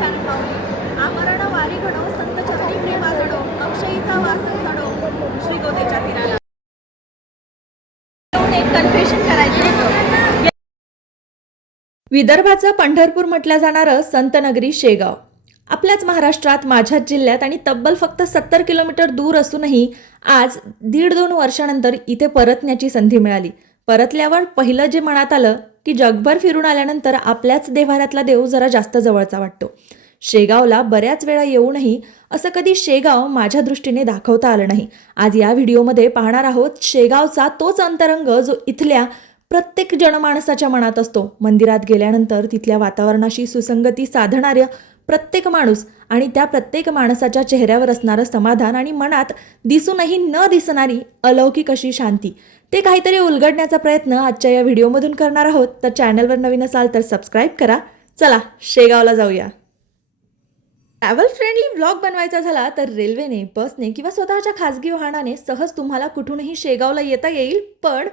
पावली आमरण वारी घडो संत प्रेमा जडो अक्षयीचा श्री गोदेच्या तीराला. एक कन्फेशन करायचं होतं. विदर्भाचं पंढरपूर म्हटलं जाणारं संतनगरी शेगाव. आपल्याच महाराष्ट्रात माझ्याच जिल्ह्यात आणि तब्बल फक्त सत्तर किलोमीटर दूर असूनही आज दीड दोन वर्षानंतर इथे परतण्याची संधी मिळाली. परतल्यावर पहिलं जे मनात आलं की जगभर फिरून आल्यानंतर आपल्याच देवाऱ्यातला देव जरा जास्त जवळचा वाटतो. शेगावला बऱ्याच वेळा येऊनही असं कधी शेगाव माझ्या दृष्टीने दाखवता आलं नाही. आज या व्हिडिओमध्ये पाहणार आहोत शेगावचा तोच अंतरंग जो इथल्या प्रत्येक जनमाणसाच्या मनात असतो. मंदिरात गेल्यानंतर तिथल्या वातावरणाशी सुसंगती साधणाऱ्या प्रत्येक माणूस आणि त्या प्रत्येक माणसाच्या चेहऱ्यावर असणारं समाधान आणि मनात दिसूनही न दिसणारी अलौकिक अशी शांती. ते काहीतरी उलगडण्याचा प्रयत्न आजच्या या व्हिडिओमधून करणार आहोत. तर चॅनलवर नवीन असाल तर सबस्क्राईब करा. चला शेगावला जाऊया. ट्रॅव्हल फ्रेंडली व्लॉग बनवायचा झाला तर रेल्वेने बसने किंवा स्वतःच्या खाजगी वाहनाने सहज तुम्हाला कुठूनही शेगावला येता येईल पण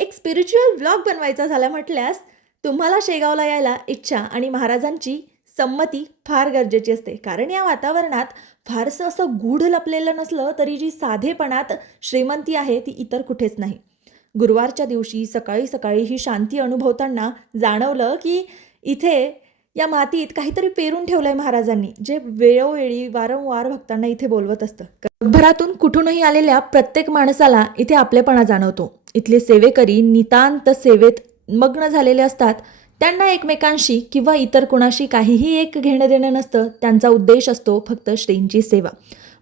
एक स्पिरिच्युअल व्लॉग बनवायचा झाला म्हटल्यास तुम्हाला शेगावला यायला इच्छा आणि महाराजांची संमती फार गरजेची असते. कारण या वातावरणात फारसं असं गूढ लपलेलं नसलं तरी जी साधेपणात श्रीमंती आहे ती इतर कुठेच नाही. गुरुवारच्या दिवशी सकाळी सकाळी ही शांती अनुभवताना जाणवलं की इथे या मातीत काहीतरी पेरून ठेवलंय महाराजांनी जे वेळोवेळी वारंवार भक्तांना इथे बोलवत असतं. जगभरातून कुठूनही आलेल्या प्रत्येक माणसाला इथे आपलेपणा जाणवतो. इथले सेवेकरी नितांत सेवेत मग्न झालेले असतात. त्यांना एकमेकांशी किंवा इतर कुणाशी काहीही एक घेणं देणं नसतं. त्यांचा उद्देश असतो फक्त श्रींची सेवा.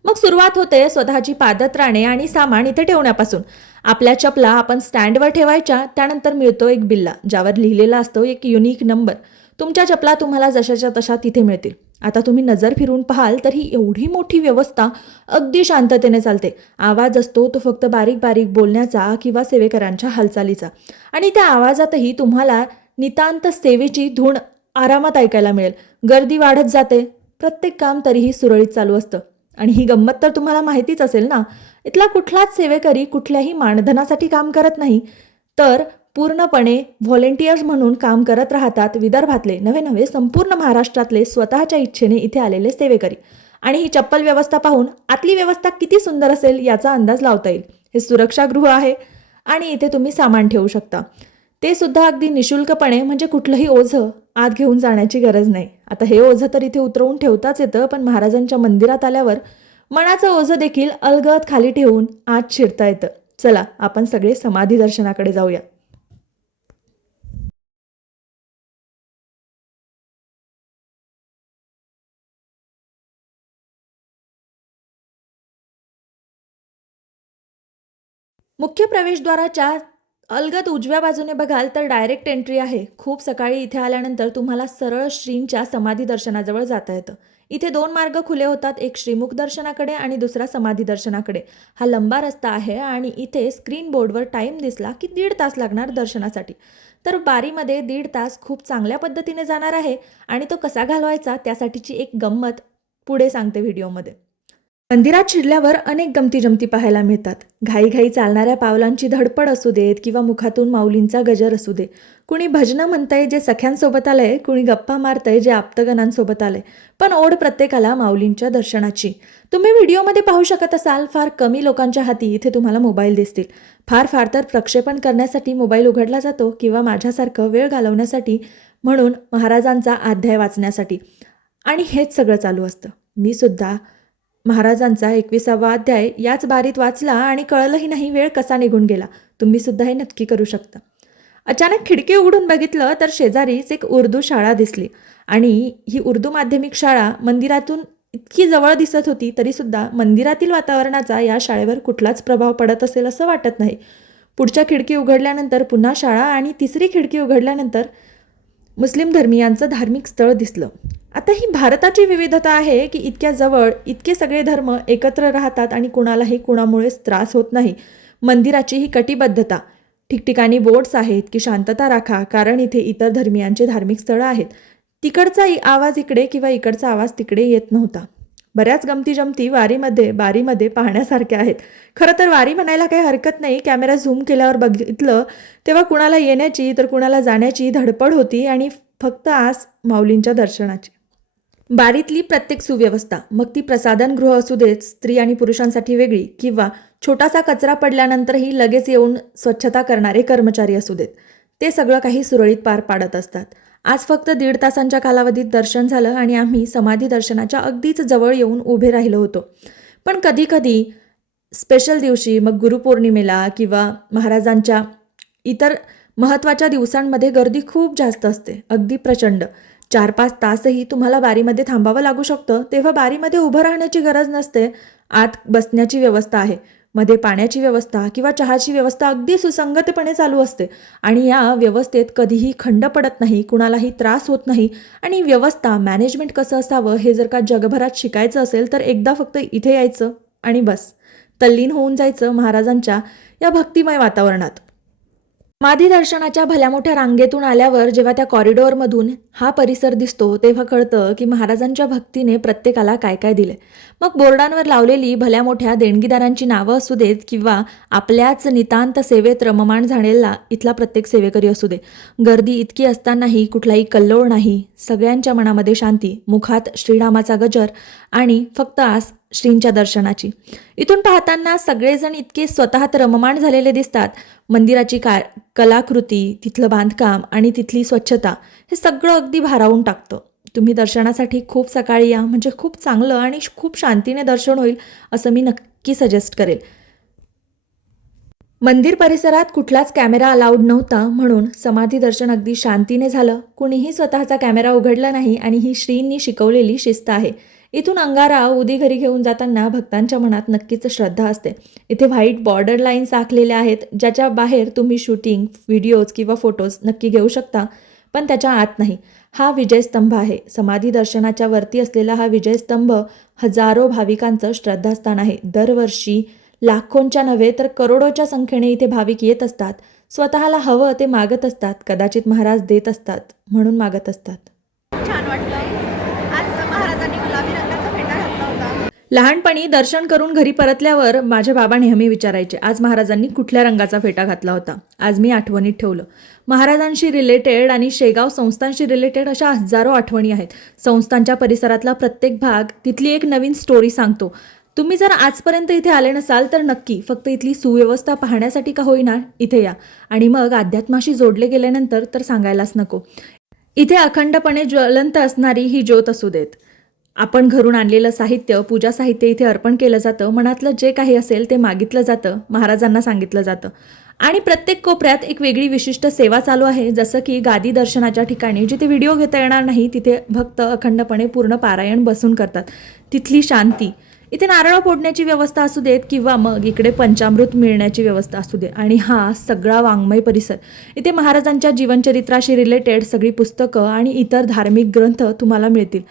मग सुरुवात होते स्वतःची पादत्राणे आणि सामान इथे ठेवण्यापासून. आपल्या चपला आपण स्टँडवर ठेवायच्या त्यानंतर मिळतो एक बिल्ला ज्यावर लिहिलेला असतो एक युनिक नंबर. तुमच्या चपला तुम्हाला जशाच्या तशा तिथे मिळतील. आता तुम्ही नजर फिरून पाहाल तर ही एवढी मोठी व्यवस्था अगदी शांततेने चालते. आवाज असतो तो फक्त बारीक बारीक बोलण्याचा किंवा सेवेकरांच्या हालचालीचा. आणि त्या आवाजातही तुम्हाला नितांत सेवेची धूण आरामात ऐकायला मिळेल. गर्दी वाढत जाते. प्रत्येक काम तरीही सुरळीत चालू असतं. आणि ही गंमत तर तुम्हाला माहितीच असेल ना इथला कुठलाच सेवेकरी कुठल्याही मानधनासाठी काम करत नाही. तर पूर्णपणे व्हॉलेंटियर्स म्हणून काम करत राहतात विदर्भातले नवे नवे संपूर्ण महाराष्ट्रातले स्वतःच्या इच्छेने इथे आलेले सेवेकरी. आणि ही चप्पल व्यवस्था पाहून आतली व्यवस्था किती सुंदर असेल याचा अंदाज लावता येईल. हे सुरक्षागृह आहे आणि इथे तुम्ही सामान ठेवू शकता. ते सुद्धा अगदी निशुल्कपणे म्हणजे कुठलंही ओझं आत घेऊन जाण्याची गरज नाही. आता हे ओझं तर इथे उतरवून ठेवताच येतं पण महाराजांच्या मंदिरात आल्यावर मनाचं ओझं देखील अलगद खाली ठेवून आत शिरता येतं. चला आपण सगळे समाधी दर्शनाकडे जाऊया. मुख्य प्रवेशद्वाराच्या अलगद उजव्या बाजूने बघाल तर डायरेक्ट एंट्री आहे. खूप सकाळी इथे आल्यानंतर तुम्हाला सरळ श्रींच्या समाधी दर्शनाजवळ जाता येतं. इथे दोन मार्ग खुले होतात एक श्रीमुख दर्शनाकडे आणि दुसरा समाधी दर्शनाकडे. हा लंबा रस्ता आहे आणि इथे स्क्रीन बोर्डवर टाईम दिसला की दीड तास लागणार दर्शनासाठी. तर बारीमध्ये दीड तास खूप चांगल्या पद्धतीने जाणार आहे आणि तो कसा घालवायचा त्यासाठीची एक गंमत पुढे सांगते व्हिडिओमध्ये. मंदिरात शिरल्यावर अनेक गमती जमती पाहायला मिळतात. घाईघाई चालणाऱ्या पावलांची धडपड असू देत किंवा मुखातून माऊलींचा गजर असू दे. कुणी भजनं म्हणतंय जे सख्यांसोबत आलंय कुणी गप्पा मारतंय जे आप्तगणांसोबत आलंय. पण ओढ प्रत्येकाला माऊलींच्या दर्शनाची. तुम्ही व्हिडिओमध्ये पाहू शकत असाल फार कमी लोकांच्या हाती इथे तुम्हाला मोबाईल दिसतील. फार फार तर प्रक्षेपण करण्यासाठी मोबाईल उघडला जातो किंवा माझ्यासारखं वेळ घालवण्यासाठी म्हणून महाराजांचा अध्याय वाचण्यासाठी. आणि हेच सगळं चालू असतं. मी सुद्धा महाराजांचा एकविसावा अध्याय याच बारीत वाचला आणि कळलंही नाही वेळ कसा निघून गेला. तुम्ही सुद्धा हे नक्की करू शकता. अचानक खिडकी उघडून बघितलं तर शेजारीच एक उर्दू शाळा दिसली. आणि ही उर्दू माध्यमिक शाळा मंदिरातून इतकी जवळ दिसत होती तरीसुद्धा मंदिरातील वातावरणाचा या शाळेवर कुठलाच प्रभाव पडत असेल असं वाटत नाही. पुढच्या खिडकी उघडल्यानंतर पुन्हा शाळा आणि तिसरी खिडकी उघडल्यानंतर मुस्लिम धर्मियांचं धार्मिक स्थळ दिसलं. आता ही भारताची विविधता आहे की इतक्या जवळ इतके सगळे धर्म एकत्र राहतात आणि कुणालाही कुणामुळेच त्रास होत नाही. मंदिराची ही कटिबद्धता. ठिकठिकाणी बोर्ड्स आहेत की शांतता राखा कारण इथे इतर धर्मियांचे धार्मिक स्थळं आहेत. तिकडचा आवाज इकडे किंवा इकडचा आवाज तिकडे येत नव्हता. बऱ्याच गमती जमती वारीमध्ये बारीमध्ये पाहण्यासारख्या आहेत. खरं तर वारी म्हणायला काही हरकत नाही. कॅमेरा झूम केल्यावर बघितलं तेव्हा कुणाला येण्याची तर कुणाला जाण्याची धडपड होती आणि फक्त आस माऊलींच्या दर्शनाची. बारीतली प्रत्येक सुव्यवस्था मग ती प्रसाधनगृह असू देत स्त्री आणि पुरुषांसाठी वेगळी किंवा छोटासा कचरा पडल्यानंतरही लगेच येऊन स्वच्छता करणारे कर्मचारी असू देत ते सगळं काही सुरळीत पार पाडत असतात. आज फक्त दीड तासांच्या कालावधीत दर्शन झालं आणि आम्ही समाधी दर्शनाच्या अगदीच जवळ येऊन उभे राहिलो होतो. पण कधीकधी स्पेशल दिवशी मग गुरुपौर्णिमेला किंवा महाराजांच्या इतर महत्त्वाच्या दिवसांमध्ये गर्दी खूप जास्त असते अगदी प्रचंड. चार पाच तासही तुम्हाला बारीमध्ये थांबावं लागू शकतं तेव्हा बारीमध्ये उभं राहण्याची गरज नसते आत बसण्याची व्यवस्था आहे. मध्ये पाण्याची व्यवस्था किंवा चहाची व्यवस्था अगदी सुसंगतपणे चालू असते. आणि या व्यवस्थेत कधीही खंड पडत नाही कुणालाही त्रास होत नाही. आणि व्यवस्था मॅनेजमेंट कसं असावं हे जर का जगभरात शिकायचं असेल तर एकदा फक्त इथे यायचं आणि बस. तल्लीन होऊन जायचं महाराजांच्या या भक्तिमय वातावरणात. माधी दर्शनाच्या भल्या मोठ्या रांगेतून आल्यावर जेव्हा त्या कॉरिडॉरमधून हा परिसर दिसतो तेव्हा कळतं की महाराजांच्या भक्तीने प्रत्येकाला काय काय दिले. मग बोर्डांवर लावलेली भल्या मोठ्या देणगीदारांची नावं असू देत किंवा आपल्याच नितांत सेवेत रममाण झालेला इथला प्रत्येक सेवेकरी असू दे. गर्दी इतकी असतानाही कुठलाही कल्लोळ नाही. सगळ्यांच्या मनामध्ये शांती मुखात श्रीरामाचा गजर आणि फक्त आस श्रींच्या दर्शनाची. इथून पाहताना सगळेजण इतके स्वतःत रममाण झालेले दिसतात. मंदिराची का कलाकृती तिथलं बांधकाम आणि तिथली स्वच्छता हे सगळं अगदी भारावून टाकतं. तुम्ही दर्शनासाठी खूप सकाळी या म्हणजे खूप चांगलं आणि खूप शांतीने दर्शन होईल असं मी नक्की सजेस्ट करेल. मंदिर परिसरात कुठलाच कॅमेरा अलाउड नव्हता म्हणून समाधी दर्शन अगदी शांतीने झालं. कुणीही स्वतःचा कॅमेरा उघडला नाही आणि ही श्रींनी शिकवलेली शिस्त आहे. इथून अंगारा उदी घरी घेऊन जाताना भक्तांच्या मनात नक्कीच श्रद्धा असते. इथे व्हाईट बॉर्डर लाईन्स आखलेल्या आहेत ज्याच्या बाहेर तुम्ही शूटिंग व्हिडिओज किंवा फोटोज नक्की घेऊ शकता पण त्याच्या आत नाही. हा विजयस्तंभ आहे. समाधी दर्शनाच्या वरती असलेला हा विजयस्तंभ हजारो भाविकांचं श्रद्धास्थान आहे. दरवर्षी लाखोंच्या नव्हे तर करोडोच्या संख्येने इथे भाविक येत असतात. स्वतःला हवं ते मागत असतात. कदाचित महाराज देत असतात म्हणून मागत असतात. छान वाटलं आज महाराजांनी गुलाबी रंगाचा फेटा घातला होता लहानपणी दर्शन करून घरी परतल्यावर माझ्या बाबा नेहमी विचारायचे आज महाराजांनी कुठल्या रंगाचा फेटा घातला होता? आज मी आठवणीत ठेवलं. महाराजांशी रिलेटेड आणि शेगाव संस्थांशी रिलेटेड अशा हजारो आठवणी आहेत. संस्थांच्या परिसरातला प्रत्येक भाग तिथली एक नवीन स्टोरी सांगतो. तुम्ही जर आजपर्यंत इथे आले नसाल तर नक्की फक्त इथली सुव्यवस्था पाहण्यासाठी का होईना इथे या. आणि मग अध्यात्माशी जोडले गेल्यानंतर तर सांगायलाच नको. इथे अखंडपणे ज्वलंत असणारी ही ज्योत असू देत. आपण घरून आणलेलं साहित्य पूजा साहित्य इथे अर्पण केलं जातं. मनातलं जे काही असेल ते मागितलं जातं. महाराजांना सांगितलं जातं. आणि प्रत्येक कोपऱ्यात एक वेगळी विशिष्ट सेवा चालू आहे. जसं की गादी दर्शनाच्या ठिकाणी जिथे व्हिडिओ घेता येणार नाही तिथे भक्त अखंडपणे पूर्ण पारायण बसून करतात. तिथली शांती. इथे नारळ फोडण्याची व्यवस्था असू देत किंवा मग इकडे पंचामृत मिळण्याची व्यवस्था असू दे. आणि हा सगळा वाङ्मय परिसर. इथे महाराजांच्या जीवनचरित्राशी रिलेटेड सगळी पुस्तकं आणि इतर धार्मिक ग्रंथ तुम्हाला मिळतील.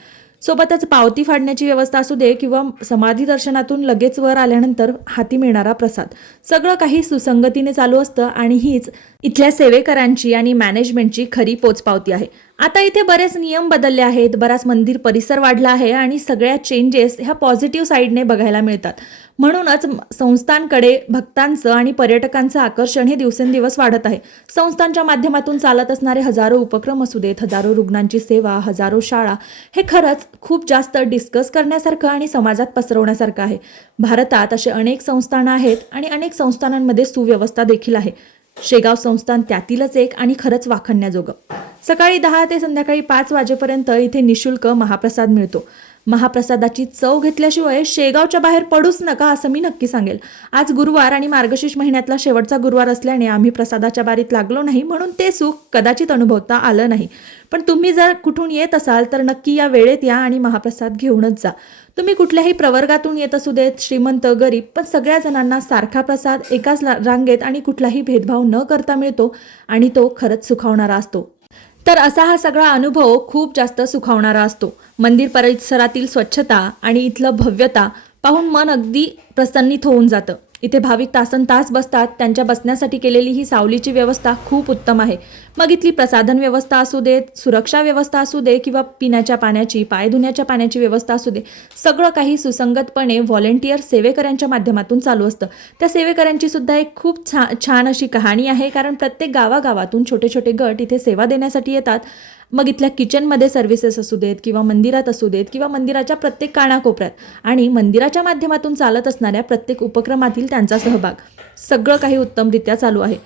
सोबतच पावती फाडण्याची व्यवस्था असू दे किंवा समाधी दर्शनातून लगेच वर आल्यानंतर हाती मिळणारा प्रसाद. सगळं काही सुसंगतीने चालू असतं आणि हीच इथल्या सेवेकरांची आणि मॅनेजमेंटची खरी पोचपावती आहे. आता इथे बरेच नियम बदलले आहेत. बराच मंदिर परिसर वाढला आहे आणि सगळ्या चेंजेस ह्या पॉझिटिव्ह साईडने बघायला मिळतात. म्हणूनच संस्थांकडे भक्तांचं आणि पर्यटकांचं आकर्षण हे दिवसेंदिवस वाढत आहे. संस्थांच्या माध्यमातून चालत असणारे हजारो उपक्रम असू देत हजारो रुग्णांची सेवा हजारो शाळा हे खरंच खूप जास्त डिस्कस करण्यासारखं आणि समाजात पसरवण्यासारखं आहे. भारतात असे अनेक संस्थानं आहेत आणि अनेक संस्थानांमध्ये सुव्यवस्था देखील आहे. शेगाव संस्थान त्यातीलच एक आणि खरंच वाखणण्याजोगं. सकाळी दहा ते संध्याकाळी पाच वाजेपर्यंत इथे निशुल्क महाप्रसाद मिळतो. महाप्रसादाची चव घेतल्याशिवाय शेगावच्या बाहेर पडूच नका असं मी नक्की सांगेल. आज गुरुवार आणि मार्गशीर्ष महिन्यातला शेवटचा गुरुवार असल्याने आम्ही प्रसादाच्या बारीत लागलो नाही म्हणून ते सुख कदाचित अनुभवता आलं नाही. पण तुम्ही जर कुठून येत असाल तर नक्की या वेळेत या आणि महाप्रसाद घेऊनच जा. तुम्ही कुठल्याही प्रवर्गातून येत असू देत श्रीमंत गरीब पण सगळ्या जणांना सारखा प्रसाद एकाच रांगेत आणि कुठलाही भेदभाव न करता मिळतो आणि तो खरंच सुखावणारा असतो. तर असा हा सगळा अनुभव खूप जास्त सुखावणारा असतो. मंदिर परिसरातील स्वच्छता आणि इथलं भव्यता पाहून मन अगदी प्रसन्नित होऊन जातं. इथे भाविक तासन तास बसतात. त्यांच्या बसण्यासाठी केलेली ही सावलीची व्यवस्था खूप उत्तम आहे. मग इथली प्रसाधन व्यवस्था असू दे सुरक्षा व्यवस्था असू दे किंवा पिण्याच्या पाण्याची पाय धुण्याच्या पाण्याची व्यवस्था असू दे सगळं काही सुसंगतपणे व्हॉलेंटियर सेवेकऱ्यांच्या माध्यमातून चालू असतं. त्या सेवेकऱ्यांची सुद्धा एक खूप छा छान अशी कहाणी आहे कारण प्रत्येक गावागावातून छोटे छोटे गट इथे सेवा देण्यासाठी येतात. मग इथल्या किचनमध्ये सर्व्हिसेस असू देत किंवा मंदिरात असू देत किंवा मंदिराच्या प्रत्येक कानाकोपऱ्यात आणि मंदिराच्या माध्यमातून चालत असणाऱ्या प्रत्येक उपक्रमातील त्यांचा सहभाग. सगळं काही उत्तमरित्या चालू आहे.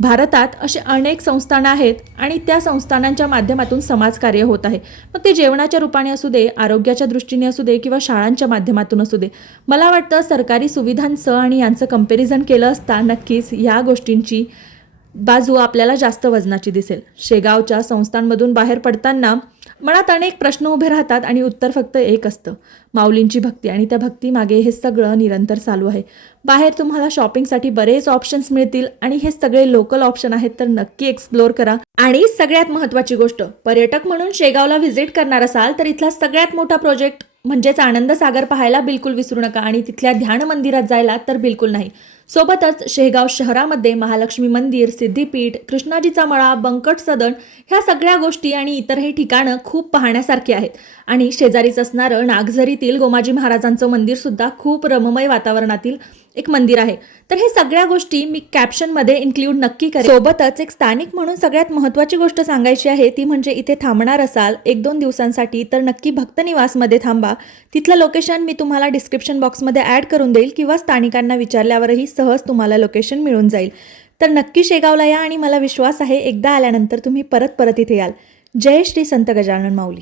भारतात असे अनेक संस्थानं आहेत आणि त्या संस्थानांच्या माध्यमातून समाजकार्य होत आहे. मग ते जेवणाच्या रूपाने असू दे आरोग्याच्या दृष्टीने असू दे किंवा शाळांच्या माध्यमातून असू दे. मला वाटतं सरकारी सुविधांचं आणि यांचं कंपॅरिझन केलं असता नक्कीच या गोष्टींची बाजू आपल्याला जास्त वजनाची दिसेल. शेगावच्या संस्थांमधून बाहेर पडताना मनात अनेक प्रश्न उभे राहतात आणि उत्तर फक्त एक असतं. माऊलींची भक्ती आणि त्या भक्तीमागे हे सगळं निरंतर चालू आहे. बाहेर तुम्हाला शॉपिंगसाठी बरेच ऑप्शन्स मिळतील आणि हे सगळे लोकल ऑप्शन आहेत तर नक्की एक्सप्लोअर करा. आणि सगळ्यात महत्त्वाची गोष्ट पर्यटक म्हणून शेगावला व्हिजिट करणार असाल तर इथला सगळ्यात मोठा प्रोजेक्ट म्हणजेच आनंद सागर पाहायला बिलकुल विसरू नका आणि तिथल्या ध्यान मंदिरात जायला तर बिलकुल नाही. सोबतच शेगाव शहरामध्ये महालक्ष्मी मंदिर सिद्धीपीठ कृष्णाजीचा मळा बंकट सदन ह्या सगळ्या गोष्टी आणि इतरही ठिकाणं खूप पाहण्यासारखी आहेत. आणि शेजारीच असणारं नागझरीतील गोमाजी महाराजांचं मंदिरसुद्धा खूप रममय वातावरणातील एक मंदिर आहे. तर हे सगळ्या गोष्टी मी कॅप्शनमध्ये इन्क्लूड नक्की करेन. सोबतच एक स्थानिक म्हणून सगळ्यात महत्त्वाची गोष्ट सांगायची आहे ती म्हणजे इथे थांबणार असाल एक दोन दिवसांसाठी तर नक्की भक्तनिवासमध्ये थांबा. तिथलं लोकेशन मी तुम्हाला डिस्क्रिप्शन बॉक्समध्ये ॲड करून देईल किंवा स्थानिकांना विचारल्यावरही सहज तुम्हाला लोकेशन मिळून जाईल. तर नक्की शेगावला या आणि मला विश्वास आहे एकदा आल्यानंतर तुम्ही परत परत इथे याल. जय श्री संत गजानन माऊली.